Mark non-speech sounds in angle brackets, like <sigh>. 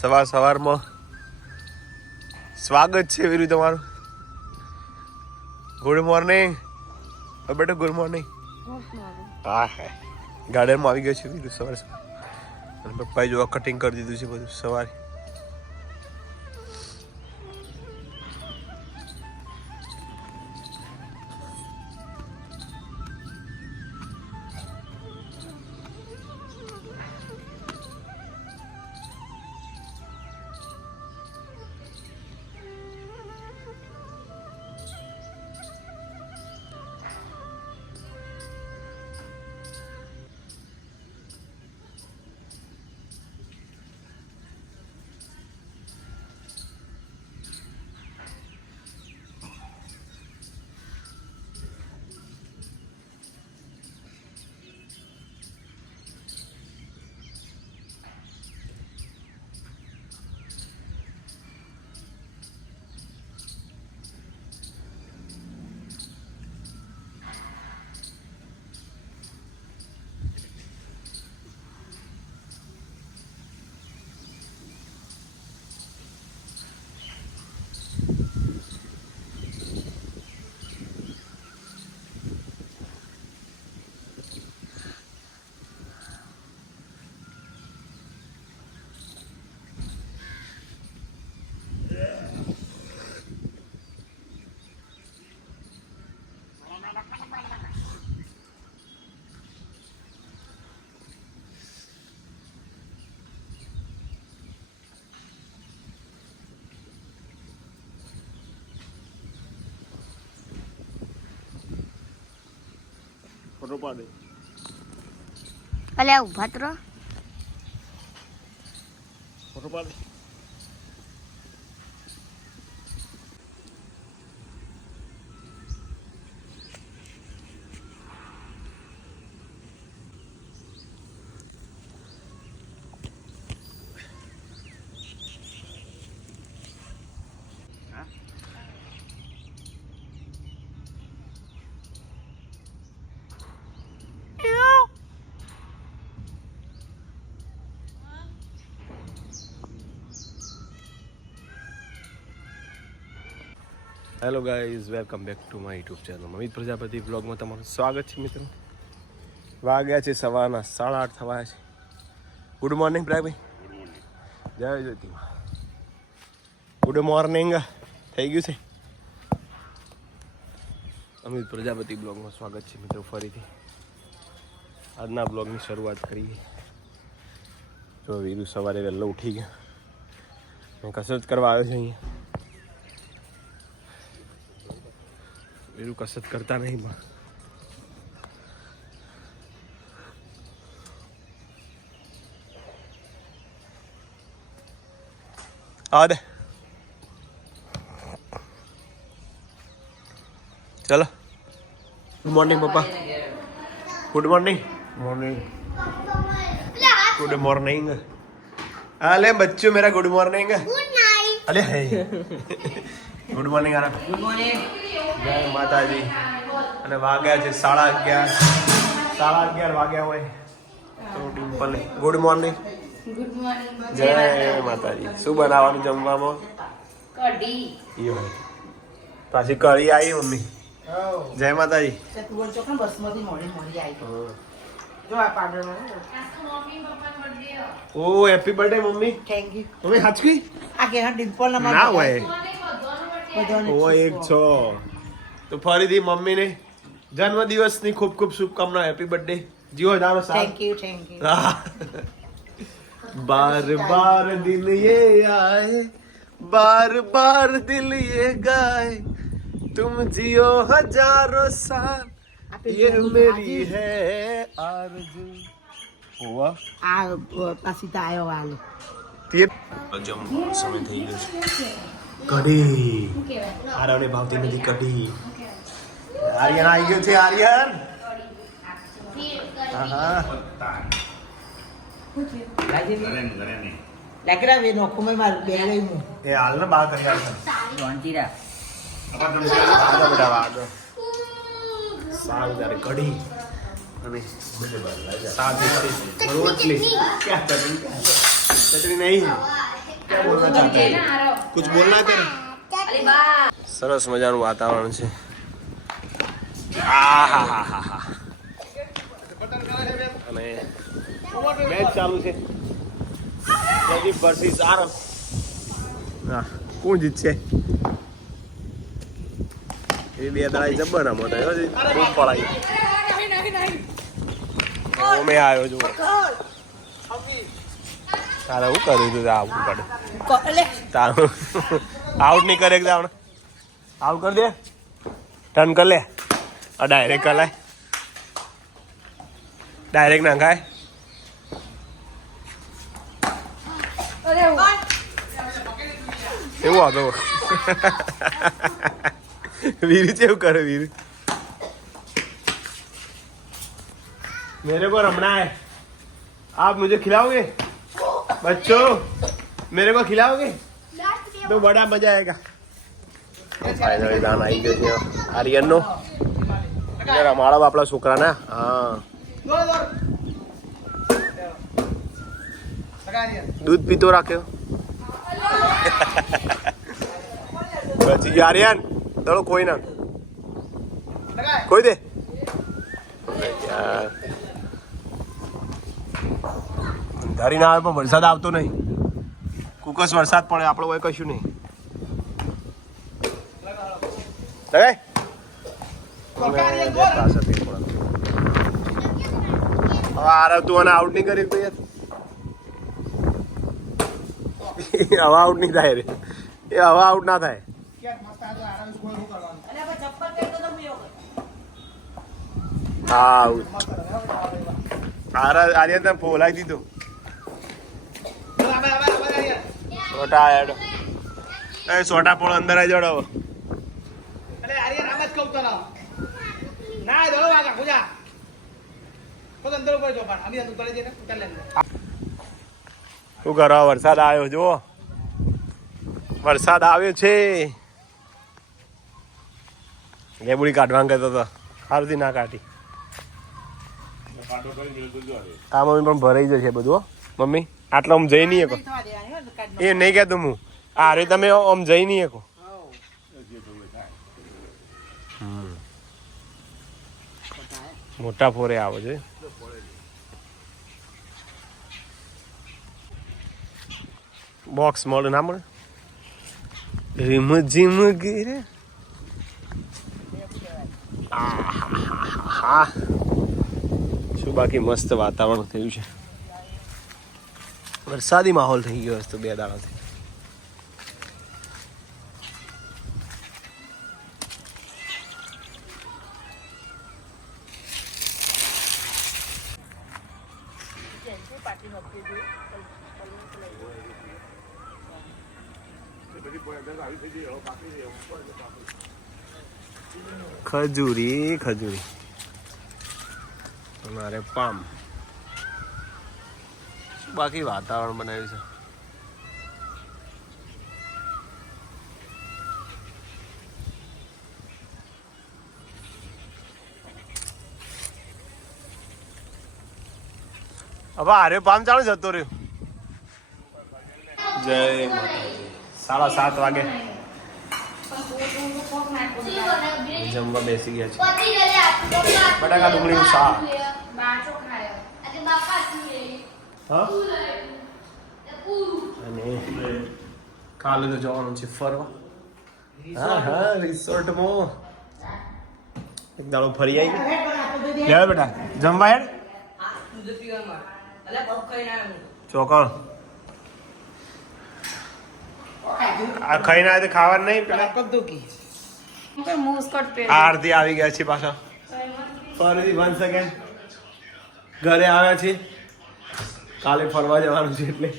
સવાર સવારમાં. સ્વાગત છે વીરુ તમારું. ગુડ મોર્નિંગ બેટા ગુડ મોર્નિંગ હા હા. ગાર્ડનમાં આવી ગયો છે વીરુ સવાર સવાર. પપ્પાએ જોવા કટિંગ કરી દીધું છે બધું સવારે. ફોટો દે અલ્યા ઊભા તો રહો. ફોટો પાડે hello guys welcome back to my YouTube channel Amit Prajapati બ્લોગમાં તમારું સ્વાગત છે મિત્રો. વાગ્યા છે સવારના સાડા આઠ થવા છે. ગુડ મોર્નિંગ પ્રાગભાઈ જય જ્યોતિ ગુડ મોર્નિંગ થઈ ગયું છે. અમિત પ્રજાપતિ બ્લોગમાં સ્વાગત છે મિત્રો ફરીથી. આજના બ્લોગની શરૂઆત કરીએ. જો વીરુ સવારે વહેલો ઉઠી ગયો. મેં કસરત કરવા આવ્યો છે અહીંયા. બીજું કસરત કરતા નહીં પણ આ દે. ચલો. ગુડ મોર્નિંગ પપ્પા. Good morning morning good morning અલે બચ્ચું મેરા ગુડ મોર્નિંગ અલે હે. <laughs> ગુડ મોર્નિંગ આરામ ગુડ મોર્નિંગ જય માતાજી. અને વાગ્યા છે સાડા અગિયાર. સાડા અગિયાર વાગ્યા હોય તો ડિમ્પલ. ગુડ મોર્નિંગ જય માતાજી. શું બનાવવાનું જમવામાં? કઢી. ઈ હોય. પાછી કઢી આવી મમ્મી? જય માતાજી. ઓ હેપી બર્થડે મમ્મી. થેન્ક યુ મમ્મી હાચકી આ કે ડિમ્પલ ના ના હોય. ઓ એક છો. તો ફરીથી મમ્મીને જન્મદિવસની ખૂબ ખૂબ શુભકામના હેપી બર્થડે જીઓ તારો સાથ. થેન્ક યુ થેન્ક યુ બાર બાર દિલ યે આય બાર બાર દિલ યે ગાય. તુમ જીઓ હજારો સાલ. યે મેરી હે આરજુ. હોવા. આ પાસી તો આયો વાલે. તે સમય થઈ ગયો છે. કઢી. આરવને ભાવતી નથી કઢી. આર્યન આવી ગયું છે આર્યન. લેકરા વે ને બહાર કરી આવ જોંજીરા કઢી. અને સાદી રોટલી. નહીં. બોલવા कुछ बोलना है तेरे સરસ મજાનું વાતાવરણ છે આહાહાહા. અને મેચ ચાલુ છે પ્રદીપ વર્સિસ આરવ હા કોણ જીતશે એ બે દાડા જબ્બર રમત આવ્યો છે ખૂબ પડાઈ ઓમે આવ્યો છું તારે શું કર્યું તું આવું પડે એટલે તારું આઉટ નહીં કરે એકદમ આઉટ કરી દે ટર્ન કર લે આ ડાયરેક્ટ કરાય ડાયરેક્ટ નાખાય એવું હતો વીર કેવું કરે વીર मेरे को रमना है आप मुझे खिलाओगे बच्चों मेरे को खिलाओगे તો બડા મજા આયેગા ફાઇનલી દાન આવી ગયો છે આર્યનનો જરા માળા આપણા છોકરાના હા દૂધ પીતો રાખ્યો પછી ગયો આર્યન દડો કોઈ ના કોઈ દે યાર. ધારી ના આવે પણ વરસાદ આવતો નહીં. કુકસ વરસાદ પડે આપણો હોય કશું નહીં. આરવ તું આને આઉટ નહીં કરી તો યાર હવે આઉટ નહીં થાય રે. એ હવા આઉટ ના થાય. હા આર્ય તને ફોલાઈ દીધું. સોટા હેડ એ સોટા પણ અંદર આવી જડો શું કરો? વરસાદ આવ્યો જુઓ. વરસાદ આવ્યો છે. લેબુડી કાઢવા કહેતો હતો હારથી ના કાઢી. આ મમ્મી પણ ભરાઈ જશે બધું હો. મમ્મી? આટલો આમ જઈ નહીં શકો. એ નહીં કહેતો હું. આ રે તમે આમ જઈ નહીં શકો. મોટા ફોરે આવો છે. બોક્સ મળે, ના મળે? રીમ જીમ ગીરે. શું બાકી મસ્ત વાતાવરણ થયું છે? વરસાદી માહોલ થઈ ગયો છે તો બે દાડાથી ખજૂરી ખજૂરી અમારે પામ શું બાકી વાતાવરણ બનાવ્યું છે. હવે આર્યો પામ ચાલુ જતો રહ્યો જય સાડા સાત વાગે. જમવા બેસી ગયા છે. બટાકા ડુંગળીનું શાક. હા? અને કાલે તો જવાનું છે ફરવા. હા હા, રિસોર્ટમાં. એક દાડો ફરી આવી લે બેટા, જમવા હેડ. ચોકળ આ ખાઈને આવે તો ખાવાનું નહીં પેલા. આરતી આવી ગયા છે પાછા. ફરીથી વન સેકન્ડ ઘરે આવ્યા છે કાલે ફરવા જવાનું છે એટલે.